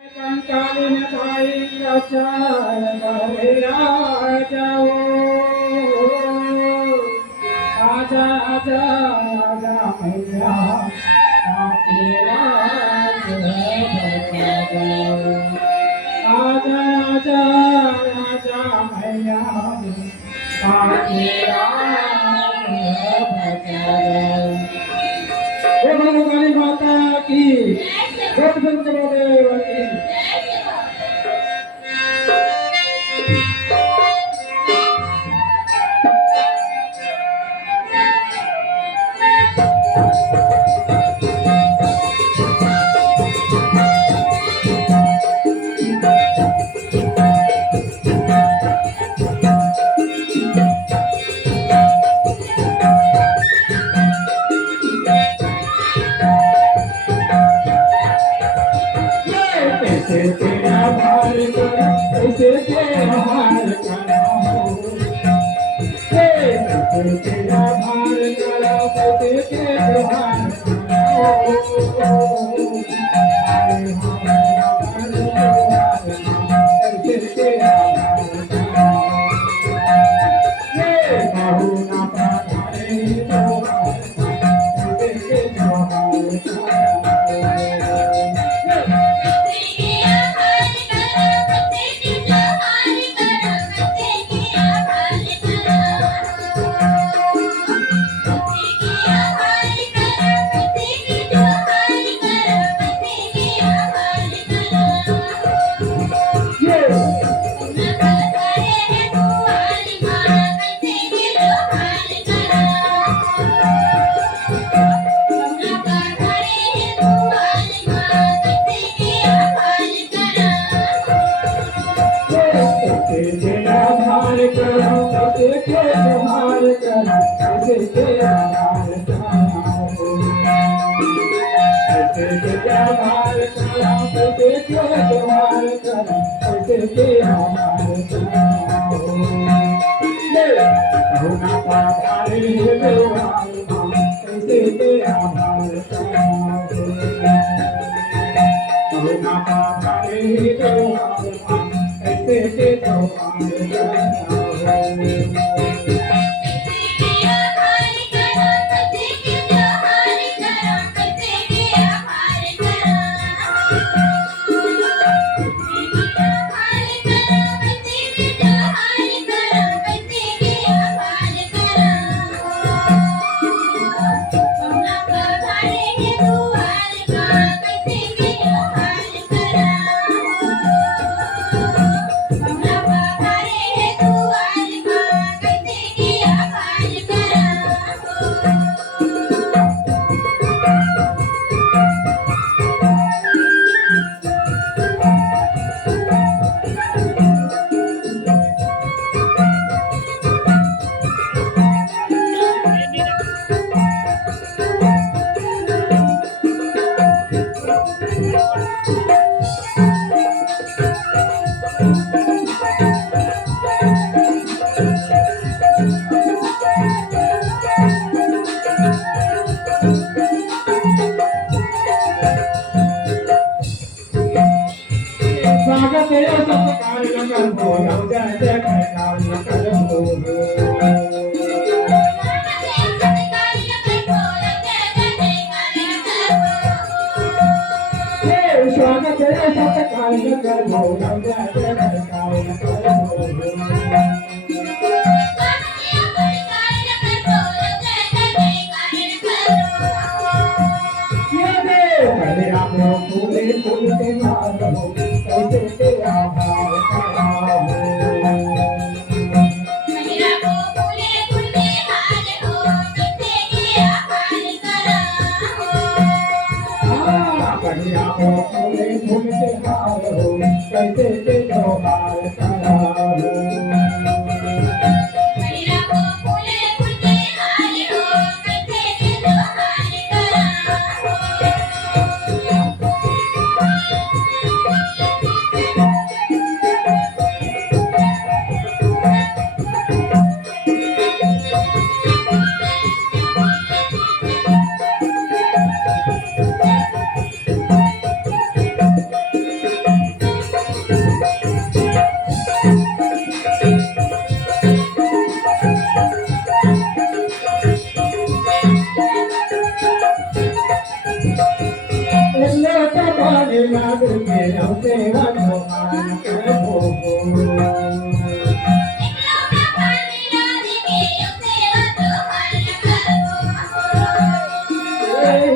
कंकालीन भाई अचार बहेरा जाओ आजा आजा आजा मैया तेरा आजा आजा आजा मैया तेरा बोलो काली माता की जय देव की तेरा भार करा ऐसे तेरा भार करा तेरा भार करा ऐसे तेरा भार तेरा भार करा तेरा भार करा तेरा भार करा तेरा भार करा तेरा भार करा तेरा भार करा होना पारे तेरा तेरा भार करा होना पारे तेरा ऐसे तो स्वागत है सब कार्य कर बोलो जय जय कार्य कर बोलो स्वागत है सब कार्य कर बोलो जय जय कार्य कर बोलो हरे राम फूले फूल के मार हो कैसे तेरा भार करा हो हरे राम फूले फूल के मार हो कैसे तेरा भार करा हो हरे राम फूले फूल के मार हो कैसे तेरा भार करा हो तेरा दुर्गे रहो तेरा जोहार करो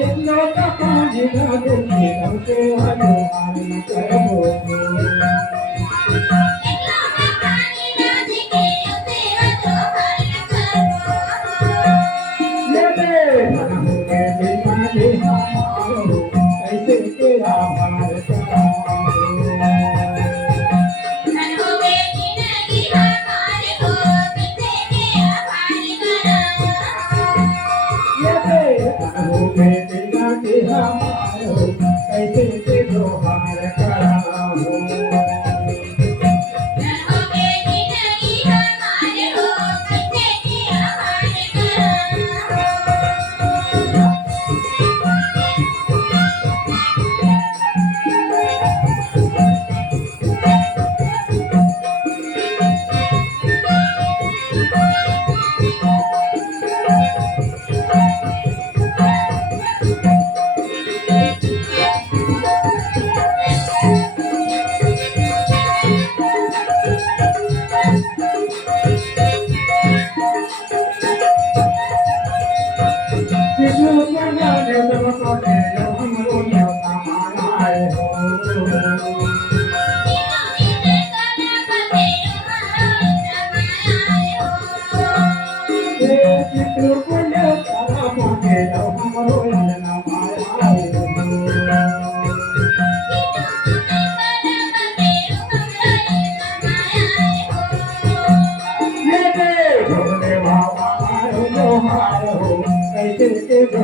हिंदों का पानी ना दुर्गे रहो तेरा जोहार करो ऐसे तेरा भार कैसे ते जोहार कराओ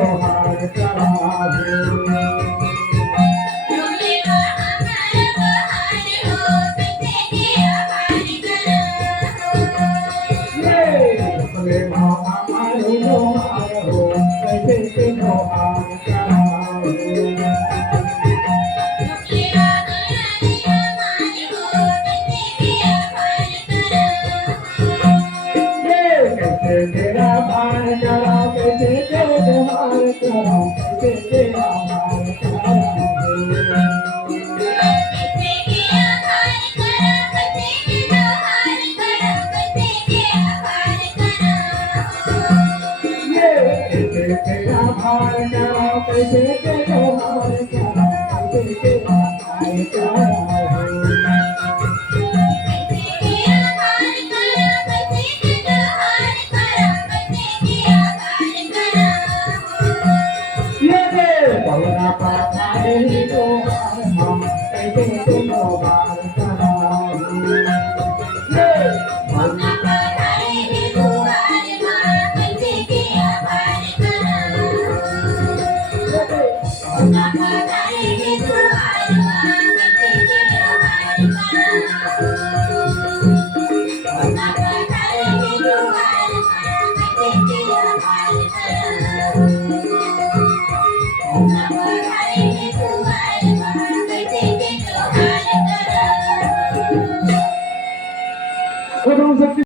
जोहार कराओ तेरा भार कराओ कैसे जोहार कराओ कैसे तेरा भार तेरा भार कराओ कैसे जोहार कराओ कैसे तेरा भार कराओ